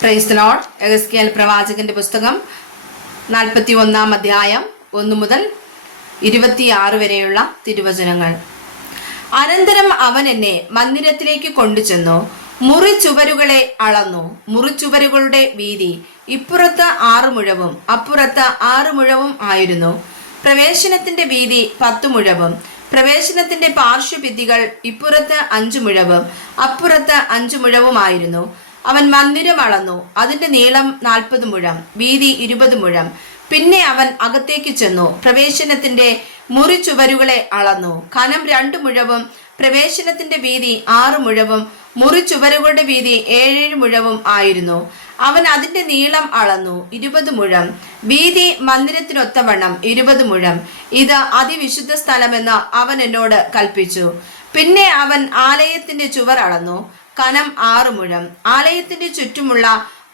Praise the Lord. യെഹെസ്കേൽ പ്രവാചകന്റെ പുസ്തകം 41 അധ്യായം 1 മുതൽ 26 വരെയുള്ള തിരുവചനങ്ങൾ. അനന്തരം അവൻ എന്നെ മന്ദിരത്തിലേക്ക് കൊണ്ടുചെന്നു. മുറിച്ചുവരുകളെ അളന്നു. മുറിച്ചുവരുകളുടെ വീതി ഇപ്പുറത്ത് 6 മുഴവും അപ്പുറത്ത് 6 മുഴവും ആയിരുന്നു. പ്രവേശനത്തിന്റെ വീതി 10 മുഴവും പ്രവേശനത്തിന്റെ പാർശ്വഭിത്തികൾ ഇപ്പുറത്ത് 5 മുഴവും അപ്പുറത്ത് 5 മുഴവുമായിരുന്നു. അവൻ മന്ദിരം അളന്നു. അതിന്റെ നീളം 40 മുഴം, വീതി 20 മുഴം. പിന്നെ അവൻ അകത്തേക്ക് ചെന്നു. പ്രവേശനത്തിന്റെ മുറിച്ചുവരുകളെ അളന്നു. കനം 2 മുഴവും പ്രവേശനത്തിന്റെ വീതി 6 മുഴവും മുറിച്ചുവരുകളുടെ വീതി 7 മുഴവും ആയിരുന്നു. അവൻ അതിന്റെ നീളം അളന്നു 20 മുഴം, വീതി മന്ദിരത്തിനൊത്തവണ്ണം 20 മുഴം. ഇത് അതിവിശുദ്ധ സ്ഥലമെന്ന് അവൻ എന്നോട് കൽപ്പിച്ചു. പിന്നെ അവൻ ആലയത്തിന്റെ ചുവർ അളന്നു. കനം 6 മുഴം. ആലയത്തിന്റെ ചുറ്റുമുള്ള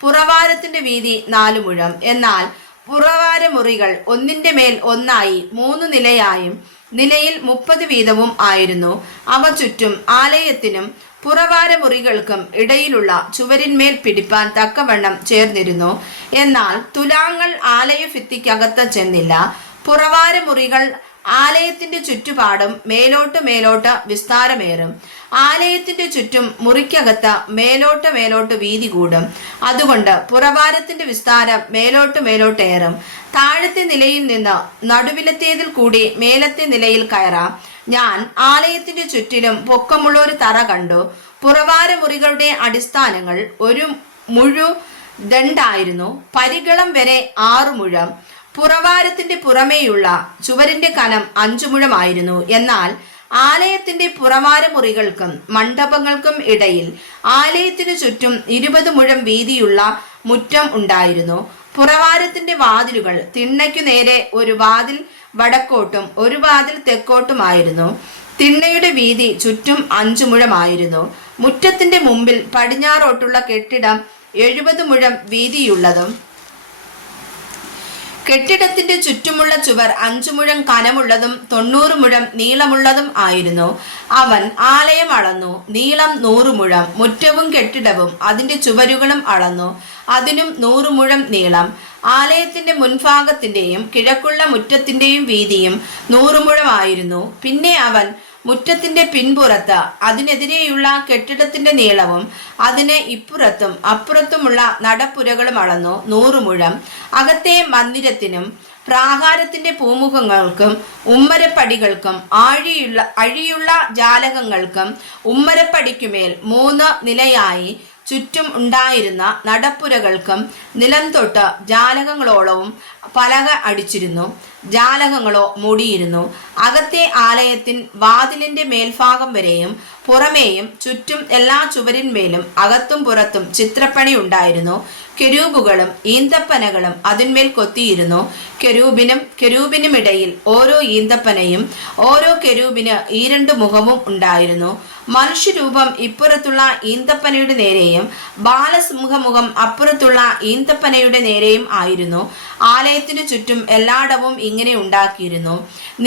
പുറവാരത്തിന്റെ വീതി 4 മുഴം. എന്നാൽ പുറവാര മുറികൾ ഒന്നിന്റെ മേൽ ഒന്നായി 3 നിലയായും നിലയിൽ 30 വീതവും ആയിരുന്നു. അവ ചുറ്റും ആലയത്തിനും പുറവാര മുറികൾക്കും ഇടയിലുള്ള ചുവരിന്മേൽ പിടിപ്പാൻ തക്കവണ്ണം ചേർന്നിരുന്നു. എന്നാൽ തുലാങ്ങൾ ആലയ ഭിത്തിക്കകത്ത് ചെന്നില്ല. പുറവാര മുറികൾ ആലയത്തിന്റെ ചുറ്റുപാടും മേലോട്ട് വിസ്താരമേറും. ആലയത്തിന്റെ ചുറ്റും മുറിക്കകത്ത് മേലോട്ട് വീതി കൂടും. അതുകൊണ്ട് പുറവാരത്തിന്റെ വിസ്താരം മേലോട്ടേറും. താഴത്തെ നിലയിൽ നിന്ന് നടുവിലത്തേതിൽ കൂടി മേലത്തെ നിലയിൽ കയറാം. ഞാൻ ആലയത്തിന്റെ ചുറ്റിലും പൊക്കമുള്ള ഒരു തറ കണ്ടു. പുറവാര മുറികളുടെ അടിസ്ഥാനങ്ങൾ ഒരു മുഴു ദണ്ടായിരുന്നു. പരികളം വരെ 6 മുഴം. പുറവാരത്തിന്റെ പുറമേയുള്ള ചുവരിന്റെ കനം 5 മുഴമായിരുന്നു. എന്നാൽ ആലയത്തിന്റെ പുറവാര മുറികൾക്കും മണ്ഡപങ്ങൾക്കും ഇടയിൽ ആലയത്തിനു ചുറ്റും 20 മുഴം വീതിയുള്ള മുറ്റം ഉണ്ടായിരുന്നു. പുറവാരത്തിന്റെ വാതിലുകൾ തിണ്ണയ്ക്കു നേരെ ഒരു വാതിൽ വടക്കോട്ടും ഒരു വാതിൽ തെക്കോട്ടുമായിരുന്നു. തിണ്ണയുടെ വീതി ചുറ്റും 5 മുഴമായിരുന്നു. മുറ്റത്തിന്റെ മുമ്പിൽ പടിഞ്ഞാറോട്ടുള്ള കെട്ടിടം 70 മുഴം വീതിയുള്ളതും കെട്ടിടത്തിന്റെ ചുറ്റുമുള്ള ചുവർ 5 മുഴം കനമുള്ളതും 90 മുഴം നീളമുള്ളതും ആയിരുന്നു. അവൻ ആലയം അളന്നു. നീളം 100 മുഴം. മുറ്റവും കെട്ടിടവും അതിന്റെ ചുവരുകളും അളന്നു. അതിനും 100 മുഴം നീളം. ആലയത്തിന്റെ മുൻഭാഗത്തിന്റെയും കിഴക്കുള്ള മുറ്റത്തിന്റെയും വീതിയും 100 മുഴമായിരുന്നു. പിന്നെ അവൻ മുറ്റത്തിന്റെ പിൻപുറത്ത് അതിനെതിരെയുള്ള കെട്ടിടത്തിന്റെ നീളവും അതിന് ഇപ്പുറത്തും അപ്പുറത്തുമുള്ള നടപ്പുരകളും അളന്നു 100 മുഴം. അകത്തെ മന്ദിരത്തിനും പ്രാകാരത്തിന്റെ പൂമുഖങ്ങൾക്കും ഉമ്മരപ്പടികൾക്കും അഴിയുള്ള ജാലകങ്ങൾക്കും ഉമ്മരപ്പടിക്കുമേൽ 3 നിലയായി ചുറ്റും ഉണ്ടായിരുന്ന നടപ്പുരകൾക്കും നിലം തൊട്ട് ജാലകങ്ങളോളവും പലക അടിച്ചിരുന്നു. ജാലകങ്ങളോ മൂടിയിരുന്നു. അകത്തെ ആലയത്തിൻ വാതിലിന്റെ മേൽഭാഗം വരെയും പുറമേയും ചുറ്റും എല്ലാ ചുവരിന്മേലും അകത്തും പുറത്തും ചിത്രപ്പണി ഉണ്ടായിരുന്നു. കെരൂബുകളും ഈന്തപ്പനകളും അതിന്മേൽ കൊത്തിയിരുന്നു. കെരൂബിനുമിടയിൽ ഓരോ ഈന്തപ്പനയും ഓരോ കെരൂബിന് 2 മുഖവും ഉണ്ടായിരുന്നു. മനുഷ്യരൂപം ഇപ്പുറത്തുള്ള ഈന്തപ്പനയുടെ നേരെയും ബാലസിംഹമുഖം അപ്പുറത്തുള്ള ഈന്തപ്പനയുടെ നേരെയും ആയിരുന്നു. ആലയത്തിനു ചുറ്റും എല്ലായിടവും ഇങ്ങനെ ഉണ്ടാക്കിയിരുന്നു.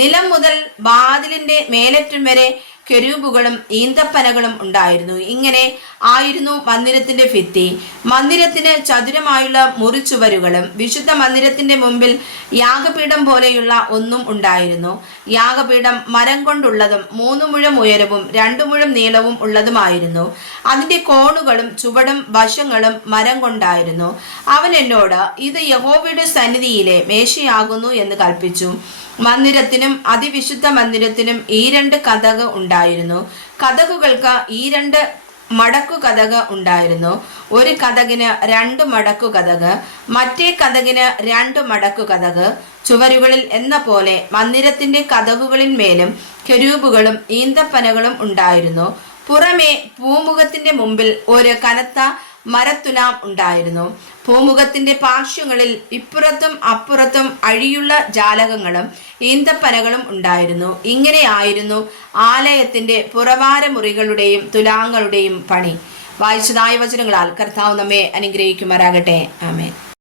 നിലം മുതൽ വാതിലിന്റെ മേലറ്റം വരെ കെരൂബുകളും ഈന്തപ്പനകളും ഉണ്ടായിരുന്നു. ഇങ്ങനെ ആയിരുന്നു മന്ദിരത്തിന്റെ ഭിത്തി. മന്ദിരത്തിന് ചതുരമായുള്ള മുറിച്ചുവരുകളും വിശുദ്ധ മന്ദിരത്തിന്റെ മുമ്പിൽ യാഗപീഠം പോലെയുള്ള ഒന്നും ഉണ്ടായിരുന്നു. യാഗപീഠം മരം കൊണ്ടുള്ളതും 3 മുഴം ഉയരവും 2 മുഴം നീളവും ഉള്ളതുമായിരുന്നു. അതിന്റെ കോണുകളും ചുവടും വശങ്ങളും മരം കൊണ്ടായിരുന്നു. അവൻ എന്നോട്, ഇത് യഹോവയുടെ സന്നിധിയിലെ മേശയാകുന്നു എന്ന് കൽപ്പിച്ചു. മന്ദിരത്തിനും അതിവിശുദ്ധ മന്ദിരത്തിനും ഈ 2 കതക് ഉണ്ടായിരുന്നു. കതകുകൾക്ക് ഈ 2 മടക്കു കതക് ഉണ്ടായിരുന്നു. ഒരു കതകിന് 2 മടക്കു കതക്, മറ്റേ കതകിന് 2 മടക്കു കതക്. ചുവരുകളിൽ എന്ന പോലെ മന്ദിരത്തിന്റെ കതകുകളിന്മേലും കെരൂബുകളും ഈന്തപ്പനകളും ഉണ്ടായിരുന്നു. പുറമേ പൂമുഖത്തിന്റെ മുമ്പിൽ ഒരു കനത്ത മരത്തുലാം ഉണ്ടായിരുന്നു. പൂമുഖത്തിന്റെ പാർശ്വങ്ങളിൽ ഇപ്പുറത്തും അപ്പുറത്തും അഴിയുള്ള ജാലകങ്ങളും ഈന്തപ്പനകളും ഉണ്ടായിരുന്നു. ഇങ്ങനെയായിരുന്നു ആലയത്തിന്റെ പുറവാര മുറികളുടെയും തുലാങ്ങളുടെയും പണി. വായിച്ചതായ വചനങ്ങളാൽ കർത്താവ് നമ്മെ അനുഗ്രഹിക്കുമാറാകട്ടെ. ആമേൻ.